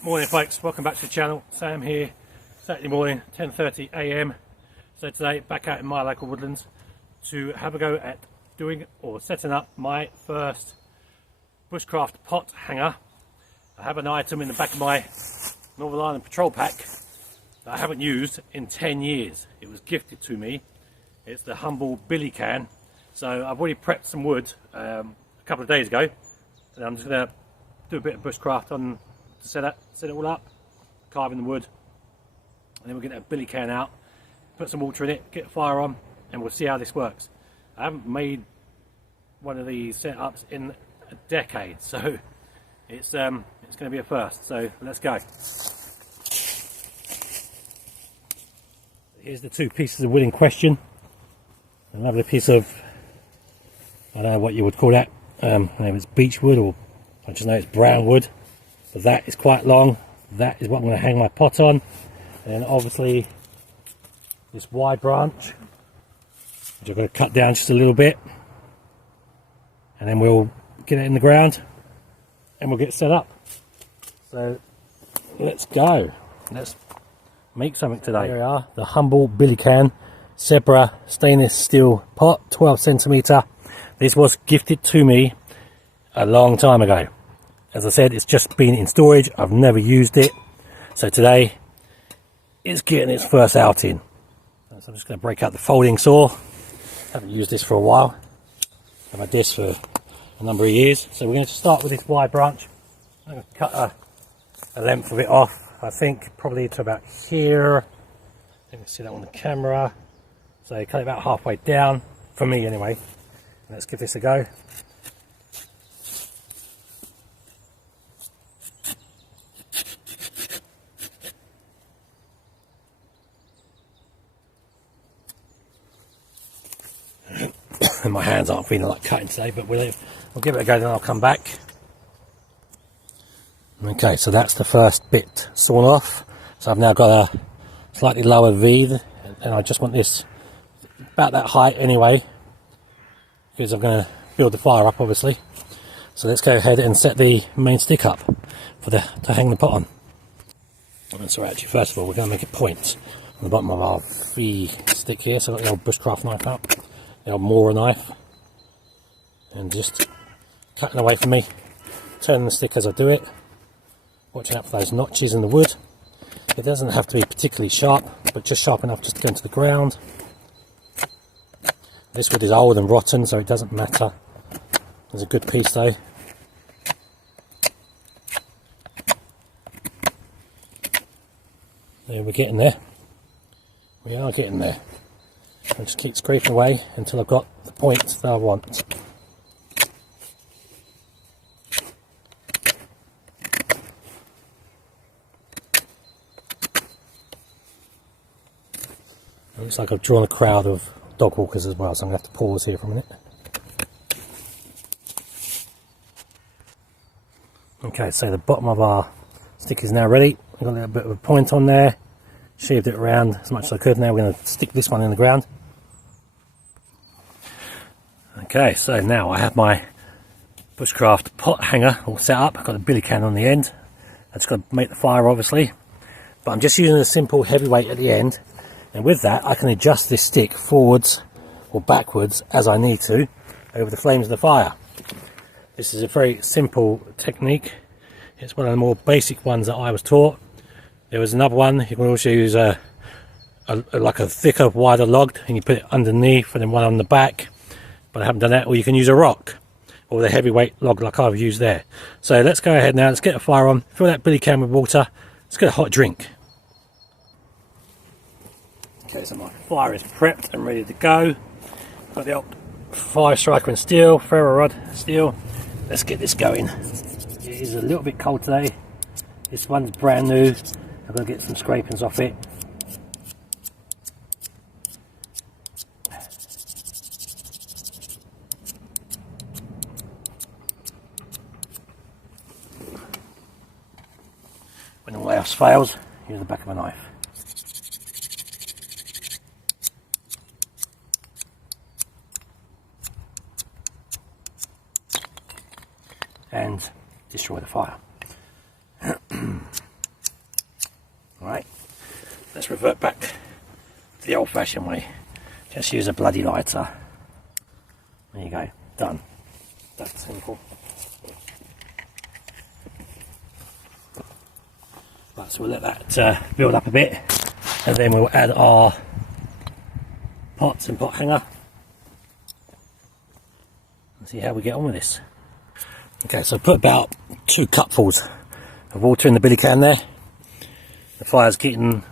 Right, morning folks, welcome back to the channel. Sam here, Saturday morning, 10:30 AM. So today, back out in my local woodlands to have a go at doing or setting up my first bushcraft pot hanger. I have an item in the back of my Northern Ireland patrol pack that I haven't used in 10 years. It was gifted to me. It's the humble billy can. So I've already prepped some wood a couple of days ago, and I'm just going to do a bit of bushcraft on to set it all up, carving the wood, and then we'll get that billy can out, put some water in it, get a fire on, and we'll see how this works. I haven't made one of these setups in a decade, so it's going to be a first. So let's go. Here's the two pieces of wood in question. A lovely piece of, I don't know what you would call that. I don't know if it's beech wood or I just know it's brown wood. But that is quite long. That is what I'm going to hang my pot on. And then obviously this wide branch, which I've got to cut down just a little bit. And then we'll get it in the ground and we'll get it set up. So let's go. Let's make something today. Here we are, the humble billy can zebra stainless steel pot, 12 centimeter. This was gifted to me a long time ago. As I said, it's just been in storage. I've never used it. So today, it's getting its first outing. So I'm just going to break out the folding saw. Haven't used this for a while. I've had this for a number of years. So we're going to start with this wide branch. I'm going to cut a length of it off. I think probably to about here. You can see that on the camera. So cut it about halfway down, for me anyway. Let's give this a go. And my hands aren't feeling like cutting today, but we'll give it a go, then I'll come back. Okay, so that's the first bit sawn off. So I've now got a slightly lower V, and I just want this about that height anyway, because I'm going to build the fire up obviously. So let's go ahead and set the main stick up for to hang the pot on. So actually, first of all, we're going to make a point on the bottom of our V stick here. So I've got the old bushcraft knife out, the old Mora knife, and just cutting away from me, turning the stick as I do it, watching out for those notches in the wood. It doesn't have to be particularly sharp, but just sharp enough just to go into the ground. This wood is old and rotten, so it doesn't matter. It's a good piece though. There, we're getting there. We are getting there. I'll just keep scraping away until I've got the point that I want. It looks like I've drawn a crowd of dog walkers as well, so I'm going to have to pause here for a minute. Okay, so the bottom of our stick is now ready. I've got a little bit of a point on there, shaved it around as much as I could. Now we're going to stick this one in the ground. Okay, so now I have my bushcraft pot hanger all set up. I've got a billy can on the end. That's got to make the fire obviously, but I'm just using a simple heavyweight at the end. And with that, I can adjust this stick forwards or backwards as I need to over the flames of the fire. This is a very simple technique. It's one of the more basic ones that I was taught. There was another one. You can also use like a thicker, wider log, and you put it underneath and then one on the back. But I haven't done that. Or you can use a rock or the heavyweight log like I've used there. So let's go ahead now. Let's get a fire on. Fill that billy can with water. Let's get a hot drink. Okay, so my fire is prepped and ready to go. Got the old fire striker and steel, ferro rod steel. Let's get this going. It is a little bit cold today. This one's brand new. I've got to get some scrapings off it. When all else fails, use the back of a knife. And destroy the fire. revert back to the old-fashioned way. Just use a bloody lighter. There you go, done. That's simple. Right, so we'll let that build up a bit, and then we'll add our pots and pot hanger and see how we get on with this. Okay, so put about 2 cupfuls of water in the billy can there. The fire's keeping,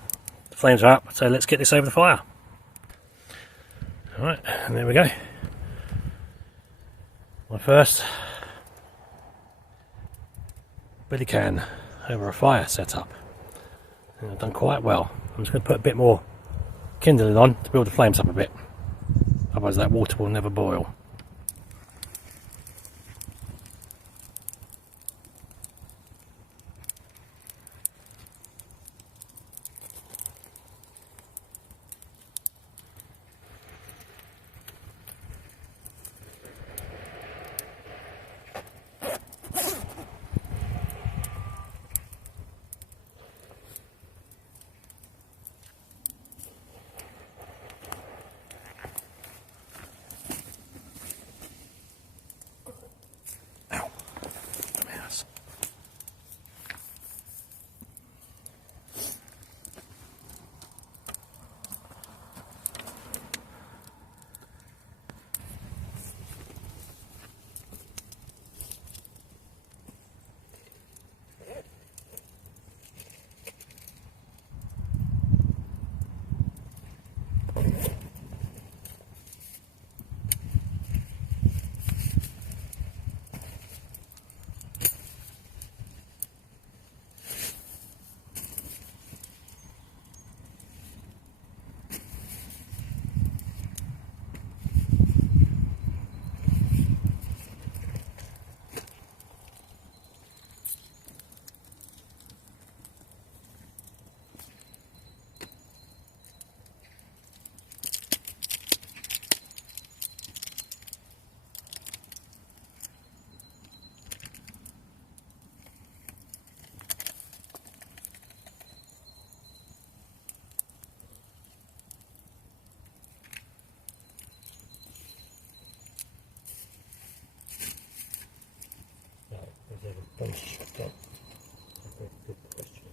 the flames are up, so let's get this over the fire. Alright, and there we go. My first billy can over a fire set up. And I've done quite well. I'm just going to put a bit more kindling on to build the flames up a bit. Otherwise that water will never boil. Good question.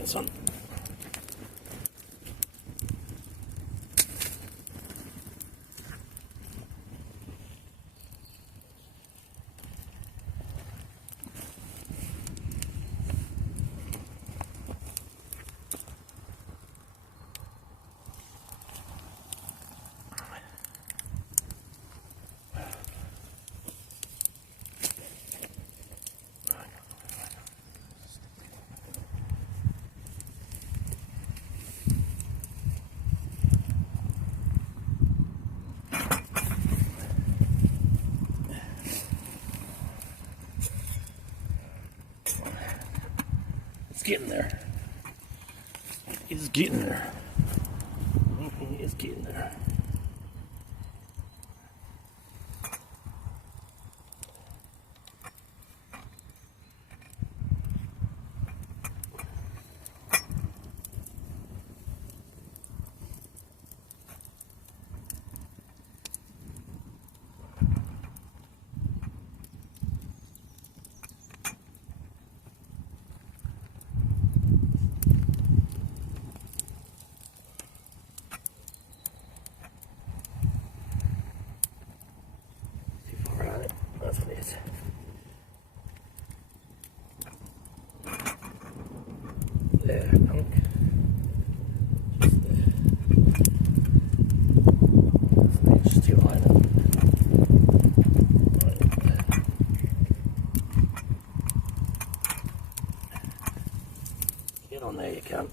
Right, son. It's getting there. It's getting there. It's getting there. That's what it is. There, punk. Just there. Just too high now. Get on there, you can't.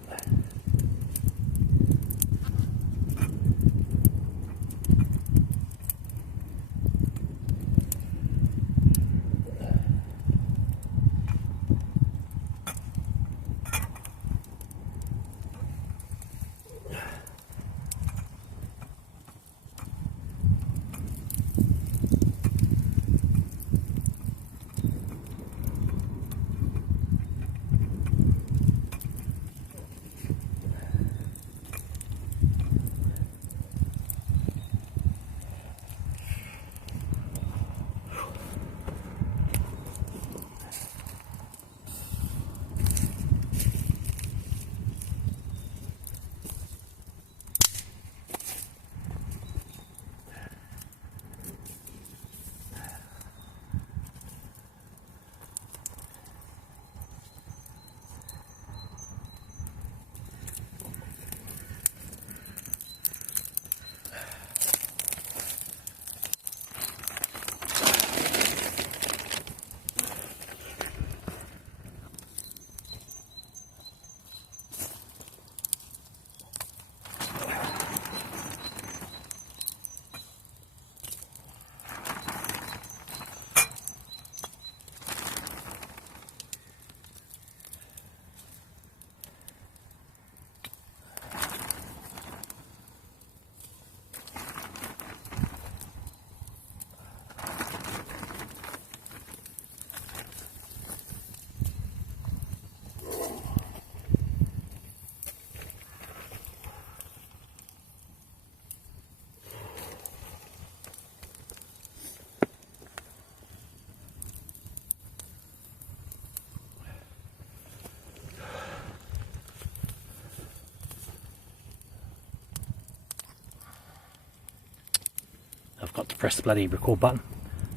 I've got to press the bloody record button,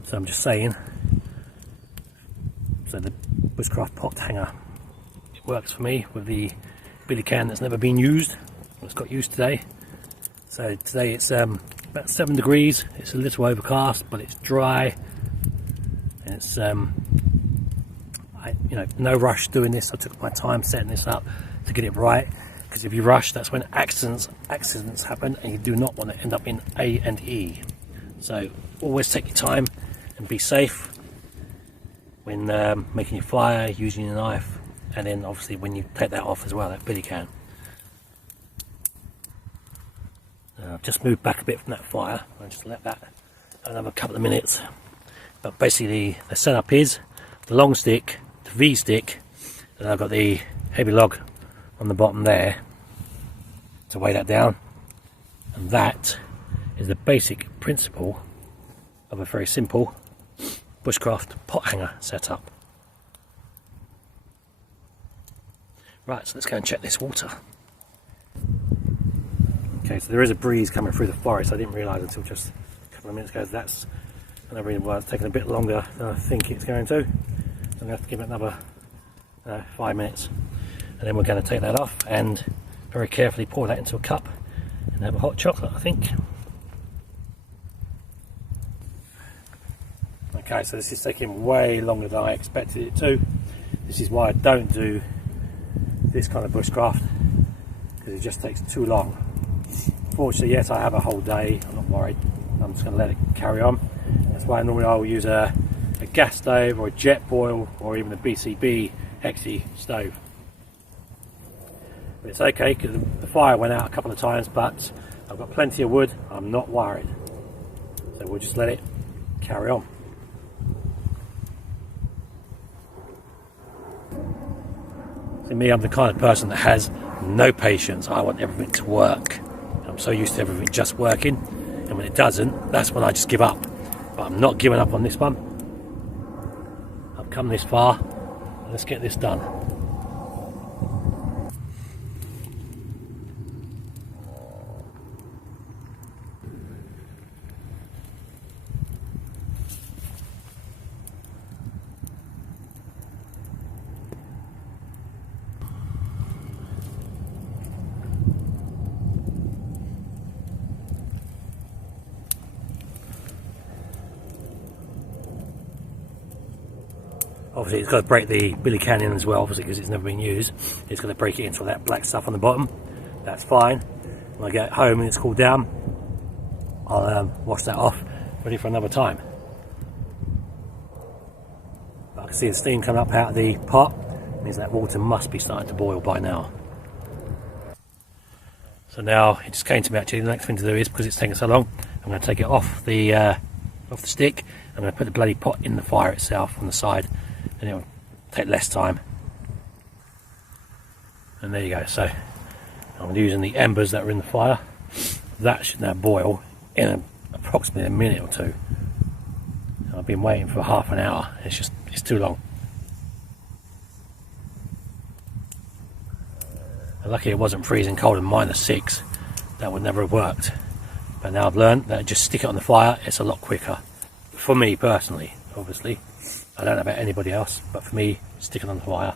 so I'm just saying. So the bushcraft pot hanger, it works for me with the billy can that's never been used. It's got used today. So today it's about 7 degrees. It's a little overcast, but it's dry, and it's no rush doing this. I took my time setting this up to get it right, because if you rush, that's when accidents happen, and you do not want to end up in A and E. So always take your time and be safe when making your fire, using your knife, and then obviously when you take that off as well, that billy can. I've just moved back a bit from that fire. I'll just let that another couple of minutes. But basically the setup is the long stick, the V stick, and I've got the heavy log on the bottom there to weigh that down, and that is the basic principle of a very simple bushcraft pot hanger setup. Right, so let's go and check this water. Okay, so there is a breeze coming through the forest. I didn't realise until just a couple of minutes ago. That's another reason why it's taking a bit longer than I think it's going to. So I'm going to have to give it another 5 minutes. And then we're going to take that off and very carefully pour that into a cup and have a hot chocolate, I think. Okay, so this is taking way longer than I expected it to. This is why I don't do this kind of bushcraft, because it just takes too long. Fortunately, yes, I have a whole day. I'm not worried. I'm just going to let it carry on. That's why normally I will use a gas stove or a jet boil or even a BCB Hexi stove. But it's okay because the fire went out a couple of times, but I've got plenty of wood. I'm not worried. So we'll just let it carry on. See, me, I'm the kind of person that has no patience. I want everything to work. I'm so used to everything just working, and when it doesn't, that's when I just give up. But I'm not giving up on this one. I've come this far. Let's get this done. Obviously it's got to break the billy can in as well, obviously, because it's never been used. It's got to break it into that black stuff on the bottom. That's fine. When I get home and it's cooled down, I'll wash that off, ready for another time. But I can see the steam coming up out of the pot. It means that water must be starting to boil by now. So now it just came to me, actually, the next thing to do is, because it's taking so long, I'm going to take it off the stick. I'm going to put the bloody pot in the fire itself on the side, and it'll take less time. And there you go. So I'm using the embers that are in the fire. That should now boil in approximately a minute or two. I've been waiting for half an hour. It's too long. Lucky it wasn't freezing cold and -6. That would never have worked. But now I've learned that just stick it on the fire. It's a lot quicker. For me personally, obviously. I don't know about anybody else, but for me, stick it on the fire.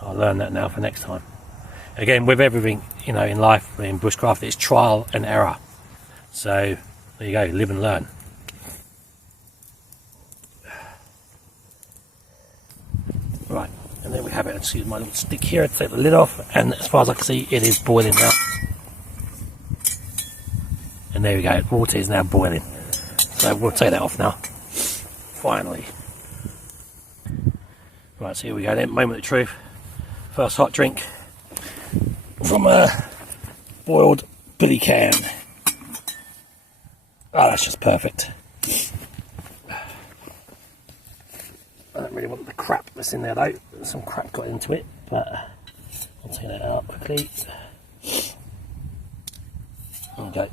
I'll learn that now for next time. Again, with everything, you know, in life, in bushcraft, it's trial and error. So there you go, live and learn. Right, and there we have it. Let's use my little stick here to take the lid off, and as far as I can see, it is boiling now. And there we go, water is now boiling. So we'll take that off now. Finally. Right, so here we go then, moment of truth. First hot drink from a boiled billy can. Oh, that's just perfect. I don't really want the crap that's in there though. Some crap got into it, but I'll take that out quickly. Okay.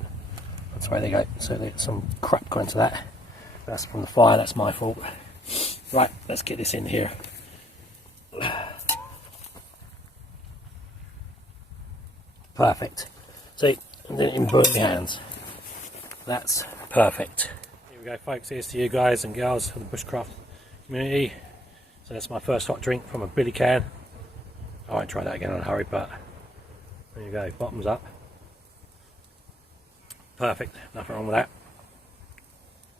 That's where they go. So there's some crap got into that. That's from the fire, that's my fault. Right, let's get this in here. Perfect. See, I didn't even burn my hands. That's perfect. Here we go, folks. Here's to you guys and girls of the bushcraft community. So that's my first hot drink from a billy can. I won't try that again in a hurry, but there you go, bottoms up. Perfect, nothing wrong with that.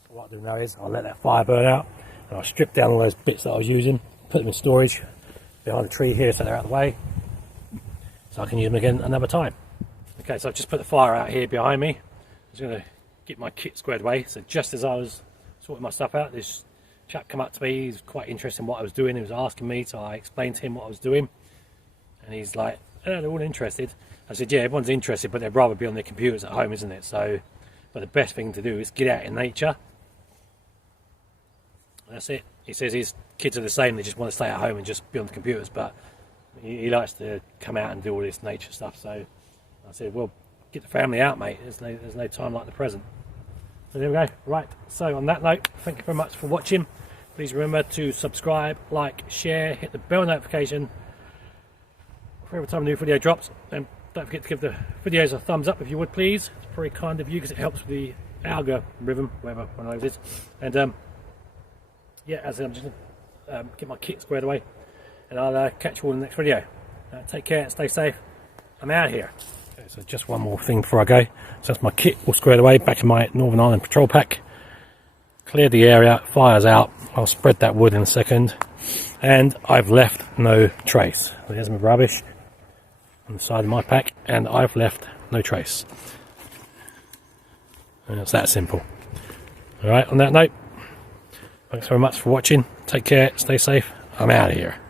So what I'll do now is I'll let that fire burn out, and I'll strip down all those bits that I was using, put them in storage behind the tree here so they're out of the way, so I can use them again another time. Okay, so I've just put the fire out here behind me. I'm just going to get my kit squared away. So just as I was sorting my stuff out, this chap come up to me. He's quite interested in what I was doing. He was asking me, so I explained to him what I was doing, and he's like, oh, they're all interested. I said, yeah, everyone's interested, but they'd rather be on their computers at home, isn't it? So, but the best thing to do is get out in nature. That's it. He says his kids are the same, they just want to stay at home and just be on the computers, but he likes to come out and do all this nature stuff. So I said, well, get the family out, mate. There's no time like the present. So there we go. Right, so on that note, thank you very much for watching. Please remember to subscribe, like, share, hit the bell notification for every time a new video drops. And don't forget to give the videos a thumbs up if you would, please. It's very kind of you because it helps with the algorithm, whatever one of those is. And yeah, as I'm just gonna get my kit squared away, and I'll catch you all in the next video. Take care, stay safe. I'm out of here. Okay, so just one more thing before I go. So that's my kit all squared away, back in my Northern Ireland patrol pack. Cleared the area, fire's out. I'll spread that wood in a second. And I've left no trace. There's my rubbish on the side of my pack, and I've left no trace. And it's that simple. Alright, on that note, thanks very much for watching. Take care, stay safe. I'm out of here.